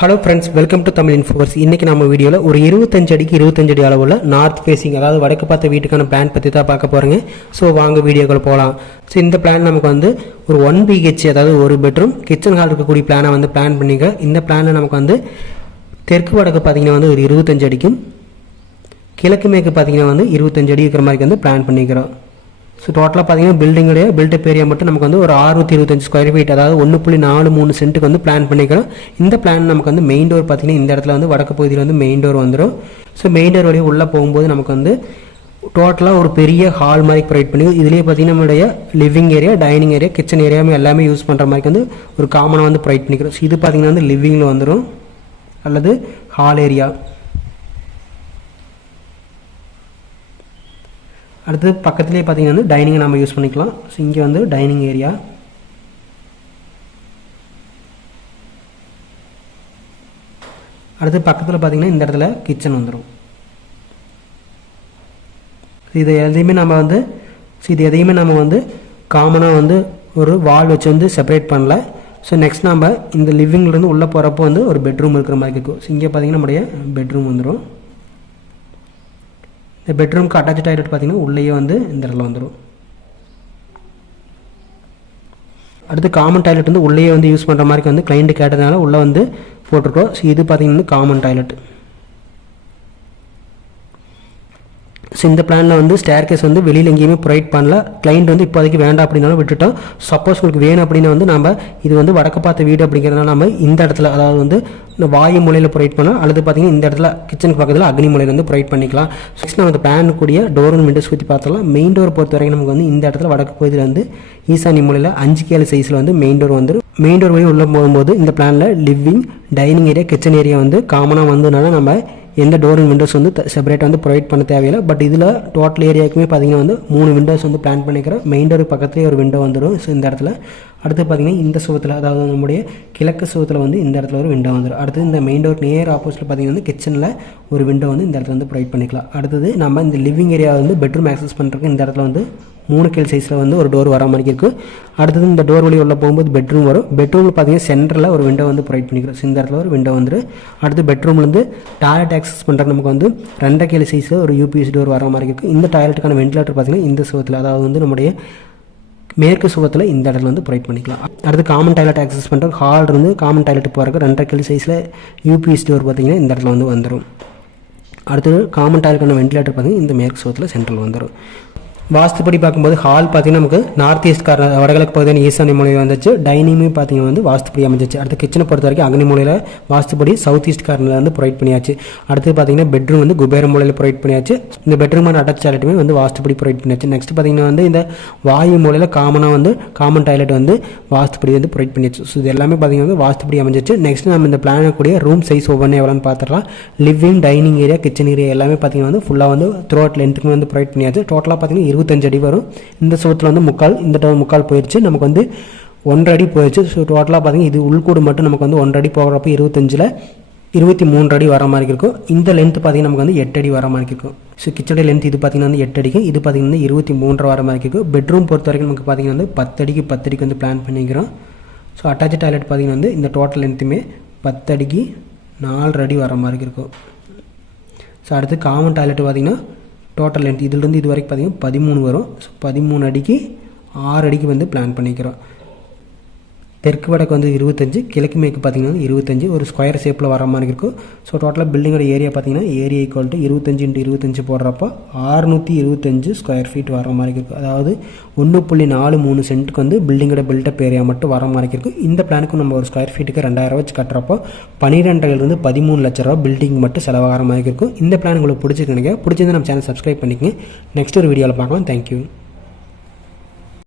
Hello friends, welcome to Tamil in force. இன்றைக்கி நம்ம வீடியோவில் ஒரு 25 அடிக்கு 25 அடி அளவுள்ள நார்த் ஃபேஸிங், அதாவது வடக்கு பார்த்த வீட்டுக்கான பிளான் பற்றி தான் பார்க்க போகிறேங்க. ஸோ வாங்க வீடியோக்கள் போகலாம். ஸோ இந்த பிளான் நமக்கு வந்து ஒரு 1 BHK, அதாவது ஒரு பெட்ரூம் கிச்சன் ஹால் இருக்கக்கூடிய பிளானை வந்து பிளான் பண்ணிக்க. இந்த பிளானில் நமக்கு வந்து தெற்கு வடக்கு பார்த்திங்கன்னா வந்து ஒரு 25 அடிக்கும், கிழக்கு மேற்கு பார்த்திங்கன்னா வந்து 25 அடி இருக்கிற மாதிரி வந்து பிளான் பண்ணிக்கிறோம். ஸோ டோட்டலாக பார்த்தீங்கன்னா பில்டிங்குடைய பில்டப் ஏரியா மட்டும் நமக்கு வந்து ஒரு 625 ஸ்கொயர் ஃபீட், அதாவது 1.43 சென்ட்டுக்கு வந்து பிளான் பண்ணிக்கிறோம். இந்த பிளான் நமக்கு வந்து மெயின் டோர் பார்த்தீங்கன்னா இந்த இடத்துல வந்து வடக்கு பகுதியில் வந்து மெயின் டோர் வந்துடும். ஸோ மெயின் டோர் வழியாக உள்ளே போகும்போது நமக்கு வந்து டோட்டலாக ஒரு பெரிய ஹால் மாதிரி ப்ரொவைட் பண்ணி, இதுலேயே பார்த்தீங்கன்னா நம்மளுடைய living area, dining area, kitchen ஏரியாவுமே எல்லாமே யூஸ் பண்ணுற மாதிரி வந்து ஒரு காமனாக வந்து ப்ரொவைட் பண்ணிக்கிறோம். ஸோ இது பார்த்தீங்கன்னா வந்து லிவிங்கில் வந்துடும் அல்லது ஹால் ஏரியா. அடுத்து பக்கத்துலேயே பார்த்தீங்கன்னா வந்து டைனிங்கை நம்ம யூஸ் பண்ணிக்கலாம். ஸோ இங்கே வந்து டைனிங் ஏரியா. அடுத்து பக்கத்தில் பார்த்தீங்கன்னா இந்த இடத்துல கிச்சன் வந்துடும். இது எதையுமே நம்ம வந்து காமனாக வந்து ஒரு வால் வச்சு வந்து செப்பரேட் பண்ணல. ஸோ நெக்ஸ்ட் நம்ம இந்த லிவிங்லேருந்து உள்ளே போகிறப்போ வந்து ஒரு பெட்ரூம் இருக்கிற மாதிரி இருக்கும். ஸோ இங்கே பார்த்தீங்கன்னா நம்முடைய பெட்ரூம் வந்துடும். இந்த பெட்ரூம்க்கு அட்டாச் டாய்லெட் பார்த்தீங்கன்னா உள்ளேயே வந்து இந்த இடத்துல வந்துடும். அடுத்து காமன் டாய்லெட் வந்து உள்ளேயே வந்து யூஸ் பண்ணுற மாதிரி வந்து கிளைண்ட் கேட்டதுனால உள்ளே வந்து போட்டிருக்கோம். ஸோ இது பார்த்தீங்கன்னா காமன் டாய்லெட். ஸோ இந்த பிளானில் வந்து ஸ்டேர் கேஸ் வந்து வெளியில் எங்கேயுமே ப்ரொவைட் பண்ணல. கிளைண்ட் வந்து இப்போதைக்கு வேண்டாம் அப்படின்னாலும் விட்டுட்டோம். சப்போஸ் உங்களுக்கு வேணும் அப்படின்னா வந்து நம்ம இது வந்து வடக்கு பார்த்த வீடு அப்படிங்கிறதுனால நம்ம இந்த இடத்துல, அதாவது வந்து இந்த வாயு மூலையில் ப்ரொவைட் பண்ணலாம், அல்லது பார்த்தீங்கன்னா இந்த இடத்துல கிச்சனுக்கு பக்கத்தில் அக்னி மூலையில் வந்து ப்ரொவைட் பண்ணிக்கலாம். நெக்ஸ்ட் நம்ம இந்த பிளான் கூடிய டோர் அண்ட் விண்டோஸ் பற்றி பார்த்தலாம். மெயின் டோர் பொறுத்த வரைக்கும் நமக்கு வந்து இந்த இடத்துல வடக்கு பகுதியில் வந்து ஈசானி மூலையில் 5 சைஸில் வந்து மெயின் டோர் வந்துடும். மெயின் டோர் வழி உள்ளே போகும்போது இந்த பிளானில் living, dining area, kitchen area வந்து காமனாக வந்ததுனால நம்ம எந்த டோர் அண்ட் விண்டோஸ் வந்து செப்பரேட்டாக வந்து ப்ரொவைட் பண்ண தேவையில்லை. பட் இதில் டோட்டல் ஏரியாவுக்குமே பார்த்தீங்கன்னா வந்து 3 விண்டோஸ் வந்து பிளான் பண்ணிக்கிறோம். மெயின் டோருக்கு பக்கத்துலேயே ஒரு விண்டோ வந்துடும். ஸோ இந்த இடத்துல அடுத்து பார்த்தீங்கன்னா இந்த சுவத்தில், அதாவது நம்முடைய கிழக்கு சுவத்தில் வந்து இந்த இடத்துல ஒரு விண்டோ வந்துடும். அடுத்து இந்த மெயின் டோர் நேர் ஆப்போசிட்டில் பார்த்தீங்கன்னா வந்து கிச்சனில் ஒரு விண்டோ வந்து இந்த இடத்துல வந்து ப்ரொவைட் பண்ணிக்கலாம். அடுத்தது நம்ம இந்த லிவிங் ஏரியா வந்து பெட்ரூம் ஆக்சஸ் பண்ணுறதுக்கு இந்த இடத்துல வந்து 3 சைஸில் வந்து ஒரு டோர் வர மாதிரி இருக்குது. அடுத்தது இந்த டோர் வழி உள்ள போகும்போது பெட்ரூம் வரும். பெட்ரூமில் பார்த்தீங்கன்னா சென்டரில் ஒரு விண்டோ வந்து ப்ரொவைட் பண்ணிக்கிறோம். இந்த இடத்துல ஒரு விண்டோ வந்துடும். அடுத்து பெட்ரூம்லேருந்து டாய்லெட் ஆக்சஸ் பண்ணுறது நமக்கு வந்து 2 சைஸில் ஒரு UPS டோர் வர மாதிரி இருக்குது. இந்த டாய்லெட்டுக்கான வென்டிலேட்டர் பார்த்தீங்கன்னா இந்த சுவத்தில், அதாவது வந்து நம்முடைய மேற்கு சுவத்தில் இந்த இடத்துல வந்து ப்ரொவைட் பண்ணிக்கலாம். அடுத்து காமன் டாய்லெட் ஆக்சஸ் பண்ணுறது ஹால் இருந்து காமன் டாய்லெட் போகிறக்கு 2 சைஸில் UPS டோர் பார்த்தீங்கன்னா இந்த இடத்துல வந்து வந்துடும். அடுத்தது காமன் டாய்லெட்டுக்கான வென்டிலேட்டர் பார்த்தீங்கன்னா இந்த மேற்கு சுவத்தில் சென்ட்ரல் வந்துடும். வாஸ்துப்படி பார்க்கும்போது ஹால் பார்த்தீங்கன்னா நமக்கு நார்த் ஈஸ்ட் கார்னர், வடகிழக்கு பகுதியான ஈசானி மூலையில் வந்துச்சு. டைனிங்குமே பார்த்தீங்கன்னா வந்து வாஸ்துப்படி அமைஞ்சிச்சு. அடுத்து கிச்சனை பொறுத்த வரைக்கும் அக்னி மூலையில் வாஸ்துப்படி சவுத் ஈஸ்ட் கார்னரில் வந்து ப்ரொவைட் பண்ணியாச்சு. அடுத்து பார்த்தீங்கன்னா பெட்ரூம் வந்து குபேர மூலையில் ப்ரொவைட் பண்ணியாச்சு. இந்த பெட்ரூமான அட்டாச் டாய்லெட்டுமே வந்து வாஸ்துப்படி ப்ரொவைட் பண்ணியாச்சு. நெக்ஸ்ட் பார்த்தீங்கன்னா வந்து இந்த வாயு மூலையில் காமனாக வந்து காமன் டாய்லெட் வந்து வாஸ்துப்படி வந்து ப்ரொவைட் பண்ணியாச்சு. ஸோ இது எல்லாமே பார்த்தீங்கன்னா வந்து வாஸ்துப்படி அமைஞ்சிச்சு. நெக்ஸ்ட் நம்ம இந்த பிளான கூடிய ரூம் சைஸ் ஒவ்வொன்றே எவ்வளோன்னு பார்த்துடலாம். Living, dining area, kitchen area எல்லாமே பார்த்தீங்கன்னா வந்து ஃபுல்லாக வந்து த்ரூ அவுட் லென்த்துக்கு வந்து ப்ரொவைட் பண்ணியாச்சு. டோட்டலாக பார்த்தீங்கன்னா 25 அடி வரும். இந்த சுவத்தில் வந்து முக்கால் போயிடுச்சு, நமக்கு வந்து 1 அடி போயிடுச்சு. ஸோ டோட்டலாக பார்த்தீங்கன்னா இது உள்கூடு மட்டும் நமக்கு வந்து 1 அடி போகிறப்ப 25ல் 23 அடி வர மாதிரி இருக்கும். இந்த லென்த் பார்த்தீங்கன்னா நமக்கு வந்து 8 அடி வர மாதிரி இருக்கும். ஸோ கிச்சனோட லென்த் இது பார்த்தீங்கன்னா வந்து 8 அடிக்கும், இது பார்த்தீங்கன்னா 23 வர மாதிரி இருக்கும். பெட்ரூம் பொறுத்த வரைக்கும் நமக்கு பார்த்தீங்கன்னா வந்து 10 அடிக்கு வந்து பிளான் பண்ணிக்கிறோம். ஸோ அட்டாச் டாய்லெட் பார்த்தீங்கன்னா வந்து இந்த டோட்டல் லென்த்துமே 10 அடிக்கு 4 அடி வர மாதிரி இருக்கும். ஸோ அடுத்து காமன் டாய்லெட் பார்த்தீங்கன்னா டோட்டல் லென்த் இதிலிருந்து இது வரைக்கும் பார்த்தீங்கன்னா 13 வரும். ஸோ 13 அடிக்கு 6 அடிக்கு வந்து பிளான் பண்ணிக்கிறோம். தெற்கு வடக்கு வந்து 25, கிழக்கு மேற்கு பார்த்தீங்கன்னா 25 ஒரு ஸ்கொயர் ஷேப்பில் வர மாதிரி இருக்கும். ஸோ டோட்டலாக பில்டிங்கோட ஏரியா பார்த்தீங்கன்னா ஏரியா ஈக்குவல் டு 25x25 போடுறப்போ 625 ஸ்கொயர் ஃபீட் வர மாதிரி இருக்கும். அதாவது 1.43 சென்ட்டுக்கு வந்து பில்டிங்கோட பில்டப் ஏரியா மட்டும் வர மாதிரி இருக்கும். இந்த பிளானுக்கு நம்ம ஒரு ஸ்கொயர் ஃபீட்டுக்கு 2000 வச்சு கட்டுறப்போ 12,000 13 லட்ச ரூபா பில்டிங் மட்டும் செலவாகிற மாதிரி இருக்கும். இந்த பிளான் உங்களுக்கு பிடிச்சிருக்கு நினைக்கிறேன். பிடிச்சிருந்து நம்ம சேனல் சப்ஸ்கிரைப் பண்ணிக்கங்க. நெக்ஸ்ட் ஒரு வீடியோவில் பார்க்கலாம். தேங்க்யூ.